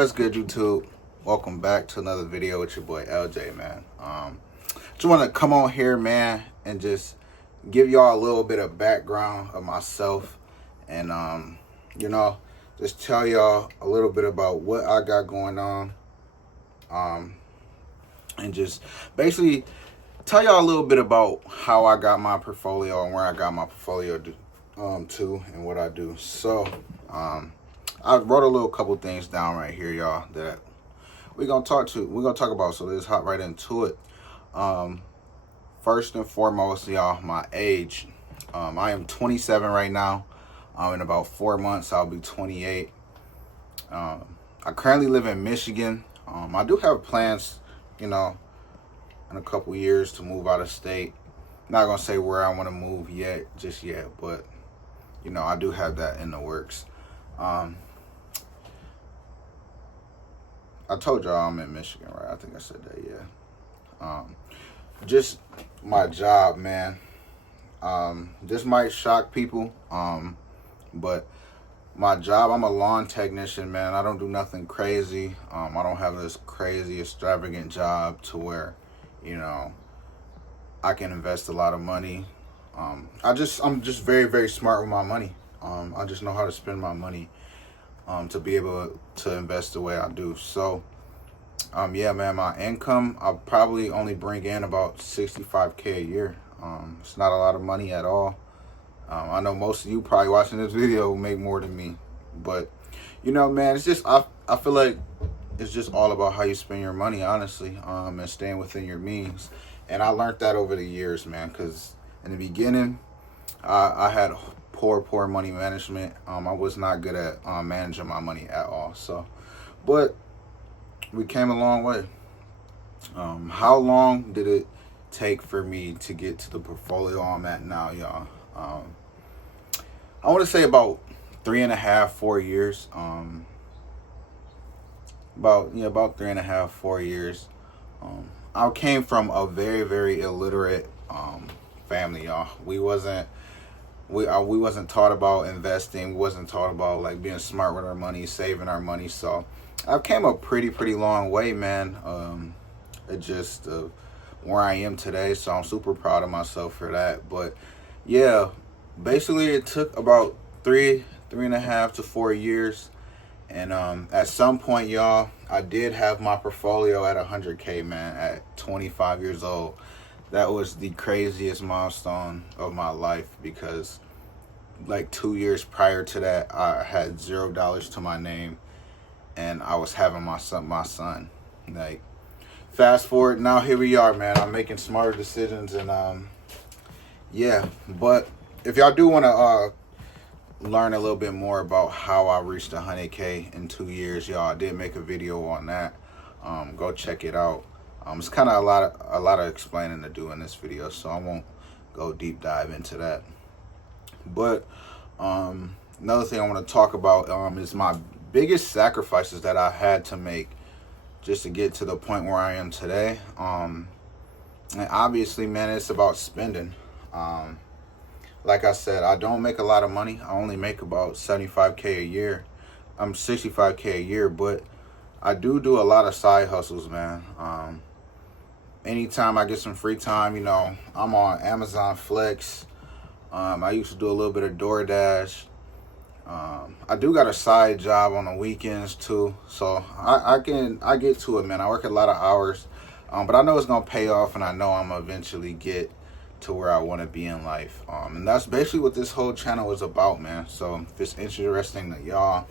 What's good, YouTube? Welcome back to another video with your boy LJ, man. Just want to come on here, man, and just give y'all a little bit of background of myself, and just tell y'all a little bit about what I got going on, and just basically tell y'all a little bit about how I got my portfolio and where I got my portfolio to, and what I do. So, I wrote a little couple things down right here, y'all, that we're gonna talk about. So let's hop right into it. First and foremost, y'all, my age. I am 27 right now. In about 4 months, I'll be 28. I currently live in Michigan. I do have plans, in a couple years to move out of state. Not gonna say where I want to move just yet, but I do have that in the works. I told y'all I'm in Michigan, right? I think I said that, yeah. Just my job, man. This might shock people, but my job, I'm a lawn technician, man. I don't do nothing crazy. I don't have this crazy, extravagant job to where, I can invest a lot of money. I'm just very, very smart with my money. I just know how to spend my money. To be able to invest the way I do. So, yeah, man, my income, I'll probably only bring in about $65K a year. It's not a lot of money at all. I know most of you probably watching this video will make more than me. But, man, it's just, I feel like it's just all about how you spend your money, honestly, and staying within your means. And I learned that over the years, man, because in the beginning, I had poor money management. I was not good at managing my money at all. So, but we came a long way. How long did it take for me to get to the portfolio I'm at now, y'all? I want to say about 3.5, 4 years. About 3.5, 4 years. I came from a very, very illiterate family, y'all. We wasn't taught about investing. We wasn't taught about like being smart with our money, saving our money. So I came a pretty long way, man. Just where I am today. So I'm super proud of myself for that. But yeah, basically it took about 3.5 to 4 years. And at some point, y'all, I did have my portfolio at 100K, man, at 25 years old. That was the craziest milestone of my life because like 2 years prior to that, I had $0 to my name and I was having my son. Like, fast forward, now here we are, man. I'm making smarter decisions and yeah. But if y'all do want to learn a little bit more about how I reached 100K in 2 years, y'all, I did make a video on that. Go check it out. It's kind of a lot of explaining to do in this video, so I won't go deep dive into that. But another thing I want to talk about is my biggest sacrifices that I had to make just to get to the point where I am today. And obviously, man, it's about spending. Like I said, I don't make a lot of money. I only make about 75K a year. I'm 65K a year, but I do a lot of side hustles, man. Anytime I get some free time, I'm on Amazon Flex. I used to do a little bit of DoorDash. I do got a side job on the weekends too, so I get to it, man. I work a lot of hours, but I know it's gonna pay off, and I know I'm gonna eventually get to where I want to be in life. And that's basically what this whole channel is about, man. So if it's interesting to y'all,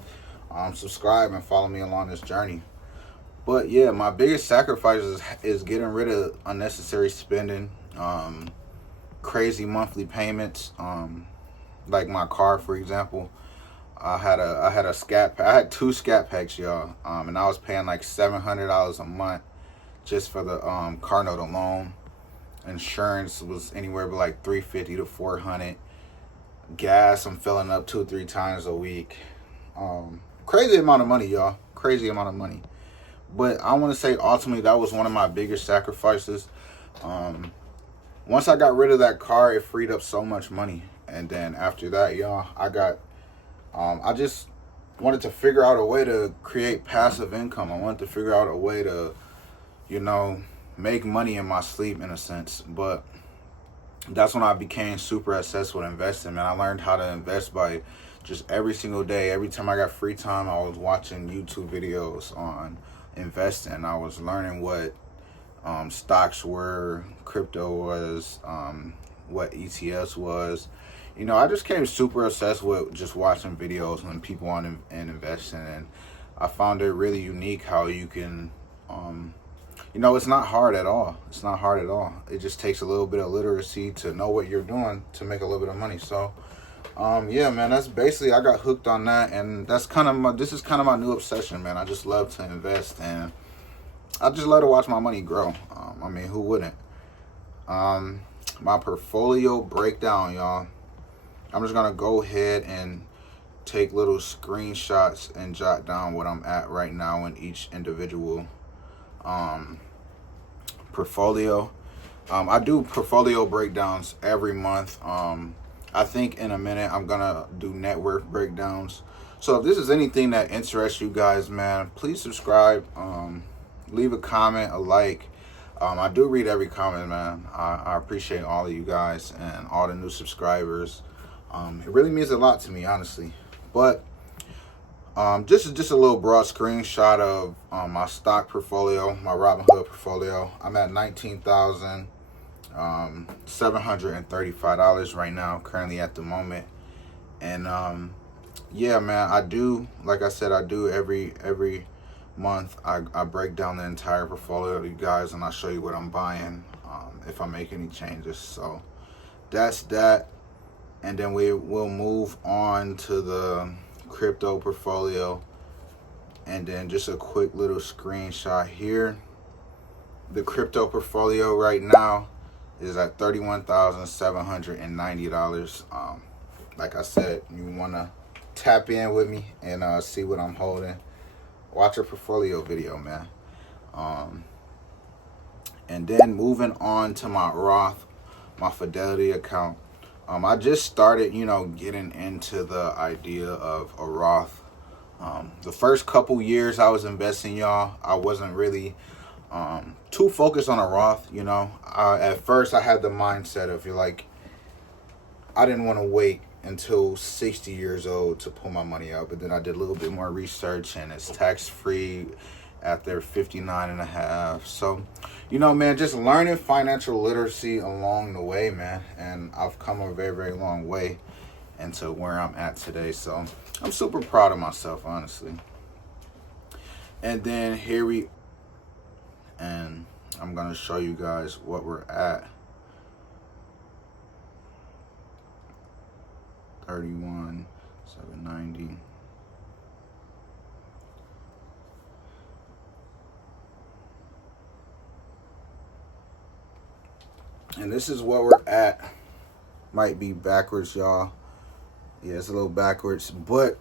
subscribe and follow me along this journey. But yeah, my biggest sacrifice is getting rid of unnecessary spending, crazy monthly payments, like my car, for example. I had 2 Scat Packs, y'all, and I was paying like $700 a month just for the car note alone. Insurance was anywhere but like $350 to $400. Gas, I'm filling up 2-3 times a week. Crazy amount of money, y'all. Crazy amount of money. But I want to say ultimately that was one of my biggest sacrifices. Once I got rid of that car, it freed up so much money. And then after that, y'all, I wanted to figure out a way to create passive income. I wanted to figure out a way to, you know, make money in my sleep in a sense. But that's when I became super obsessed with investing, man. I learned how to invest by just every single day. Every time I got free time, I was watching YouTube videos on investing. I was learning what stocks were, crypto was, what ETFs was. You know, I just became super obsessed with just watching videos on people on and investing, and I found it really unique how you can, you know, it's not hard at all. It's not hard at all. It just takes a little bit of literacy to know what you're doing to make a little bit of money. So, yeah, man, that's basically, I got hooked on that, and that's kind of this is kind of my new obsession, man. I just love to invest, and I just love to watch my money grow. I mean, who wouldn't? My portfolio breakdown, y'all. I'm just gonna go ahead and take little screenshots and jot down what I'm at right now in each individual portfolio. I do portfolio breakdowns every month. I think in a minute I'm gonna do net worth breakdowns. So if this is anything that interests you guys, man, please subscribe. Leave a comment, a like. I do read every comment, man. I appreciate all of you guys and all the new subscribers. It really means a lot to me, honestly. But just a little broad screenshot of my stock portfolio, my Robinhood portfolio. I'm at $19,735 right now, currently at the moment. And yeah, man, I do, like I said, I do every month. I break down the entire portfolio to you guys, and I show you what I'm buying if I make any changes. So that's that. And then we will move on to the crypto portfolio, and then just a quick little screenshot here. The crypto portfolio right now is at $31,790. Like I said, you want to tap in with me and see what I'm holding. Watch a portfolio video, man. And then moving on to my Roth, my Fidelity account. I just started, you know, getting into the idea of a Roth. The first couple years I was investing, y'all, I wasn't really too focused on a Roth, you know. At first I had the mindset of, like, I didn't want to wait until 60 years old to pull my money out. But then I did a little bit more research, and it's tax-free after 59 and a half. So, you know, man, just learning financial literacy along the way, man. And I've come a very, very long way into where I'm at today. So I'm super proud of myself, honestly. And then and I'm going to show you guys what we're at. 31,790. And this is what we're at. Might be backwards, y'all. Yeah, it's a little backwards, but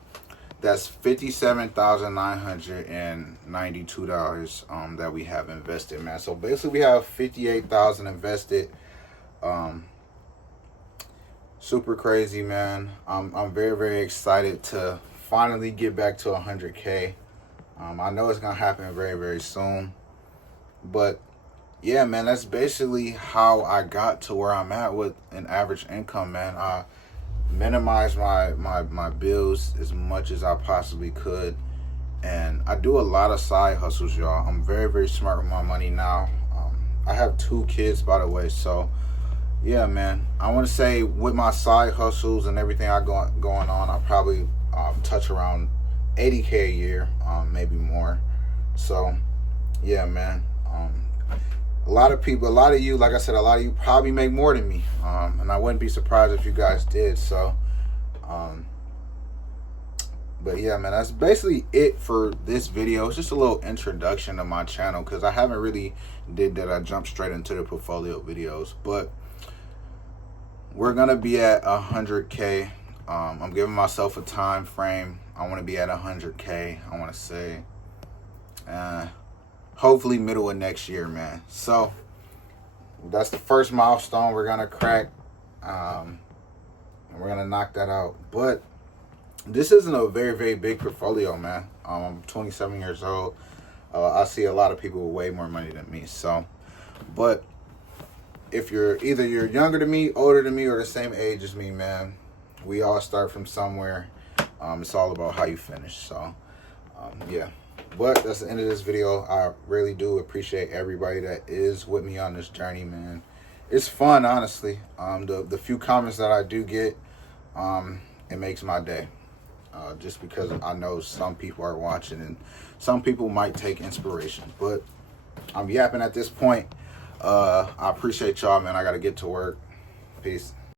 that's $57,992 that we have invested, man. So basically we have $58,000 invested. Super crazy, man. I'm very, very excited to finally get back to 100K. I know it's gonna happen very, very soon, but yeah, man, that's basically how I got to where I'm at with an average income, man. I minimized my bills as much as I possibly could, and I do a lot of side hustles, y'all. I'm very, very smart with my money now. I have 2 kids, by the way, so yeah, man. I want to say with my side hustles and everything I going on, I probably touch around 80K a year, maybe more. So yeah, man. A lot of people, a lot of you, like I said, a lot of you probably make more than me, and I wouldn't be surprised if you guys did. So but yeah, man, that's basically it for this video. It's just a little introduction to my channel, because I haven't really did that. I jumped straight into the portfolio videos, but we're gonna be at 100K. I'm giving myself a time frame. I want to be at 100K. I want to say hopefully middle of next year, man. So that's the first milestone we're gonna crack, and we're gonna knock that out. But this isn't a very, very big portfolio, man. I'm 27 years old. I see a lot of people with way more money than me. So, but if you're younger than me, older than me, or the same age as me, man, we all start from somewhere. It's all about how you finish. So, yeah. But that's the end of this video. I really do appreciate everybody that is with me on this journey, man. It's fun, honestly. The few comments that I do get, it makes my day. Just because I know some people are watching and some people might take inspiration. But I'm yapping at this point. I appreciate y'all, man. I got to get to work. Peace.